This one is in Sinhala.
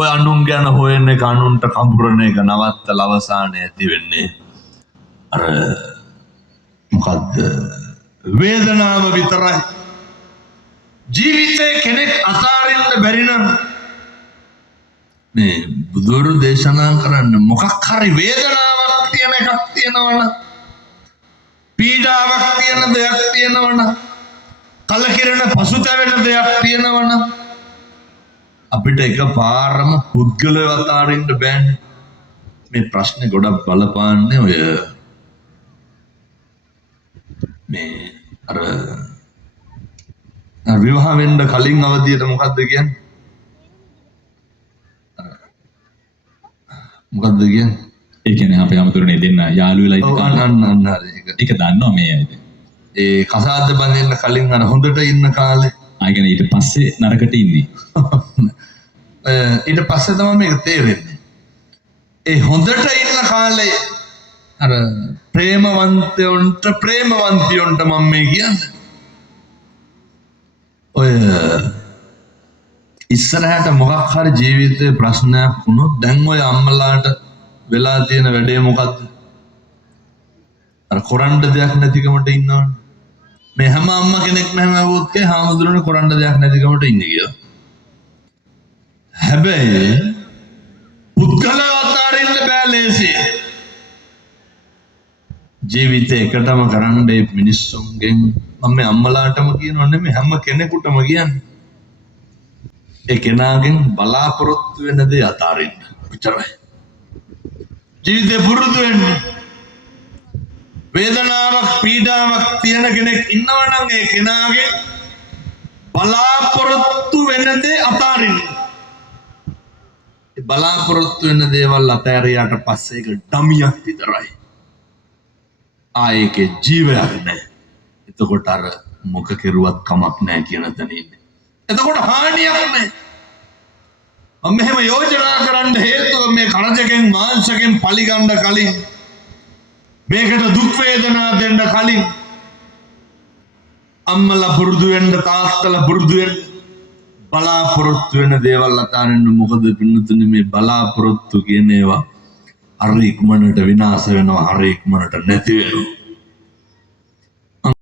ඔය අනුන් ගැන හොයන එක අනුන්ට කඹරන එක නවත්තලා අවසානයේ ඇති වෙන්නේ අර මොකද්ද වේදනාව විතරයි. ජීවිතේ කෙනෙක් අතාරින්න බැරි නම් මේ බුදුරු දේශනා කරන්න මොකක් හරි වේදනාවක් තියෙන එකක් තියෙනවනම් පීඩාවක් තියෙන දෙයක් තියෙනවනම් කලකිරෙන පසුතැවෙන දෙයක් තියෙනවනම් අපිට එකපාරම පුද්ගලව අතාරින්න බෑනේ. මේ ප්‍රශ්නේ ගොඩක් බලපාන්නේ ඔය මේ අර විවාහ වෙන්න කලින් අවදියට මොකද්ද කියන්නේ? මොකද්ද කියන්නේ? ඒ කියන්නේ අපේ අමුතුරනේ දෙන්න යාළු වෙලා අන්න ඒක දන්නවා මේ අය. ඒ කසාද බඳින්න කලින් අර හොඳට ඉන්න කාලේ ආ කියන්නේ ඊට පස්සේ නරකට ඉන්නේ. ඊට පස්සේ තමයි මේක තේරෙන්නේ. ඒ හොඳට ඉන්න කාලේ අර ප්‍රේමවන්තයන්ට මම මේ කියන්නේ. ඔය ඉස්සරහට මොකක් හරි ජීවිතේ ප්‍රශ්නයක් වුණොත් දැන් ඔය අම්මලාට වෙලා තියෙන වැඩේ මොකද්ද? අර කොරන්න දෙයක් නැතිකමට ඉන්නවනේ. මේ හැම අම්මා කෙනෙක්ම හැම වුත් හාමුදුරනේ කොරන්න දෙයක් නැතිකමට ඉන්නේ කියලා. හැබැයි පුද්ගලව අතාරින්න බෑ ලේසියි. ජීවිතේ එකටම කරන්න මේ මිනිස්සුන්ගෙන් මම මේ අම්මලාටම කියනව නෙමෙයි හැම කෙනෙකුටම කියන්නේ. ඒ කෙනාගෙන් බලාපොරොත්තු වෙන දේ අතාරින්න. විතරයි. ජීවිතේ පුරුදු වෙන්න. වේදනාවක් පීඩාවක් තියෙන කෙනෙක් ඉන්නවනම් ඒ කෙනාගේ බලාපොරොත්තු වෙන දේ අතාරින්න. ඒ බලාපොරොත්තු වෙන දේවල් අතාරියාට පස්සේ ඒක ඩමියක් විතරයි. ආයේකේ ජීවයක් නැහැ. එතකොට අර මොක කෙරුවත් කමක් නැහැ කියන තැන ඉන්නේ. එතකොට හානියක් නැහැ. මම මෙහෙම යෝජනා කරන්න හේතුව මේ කනජකෙන් මාංශකෙන් පලිගන්න කලින් මේකට දුක් වේදනා දෙන්න කලින් අම්මලා පුරුදු වෙන්න තාත්තලා පුරුදු වෙන්න බලාපොරොත්තු වෙන දේවල් අතාරින්න. මොකද පින්නතුනේ මේ බලාපොරොත්තු කියන ඒවා හරි ඉක්මනට විනාශ වෙනවා, හරි ඉක්මනට නැති වෙනවා.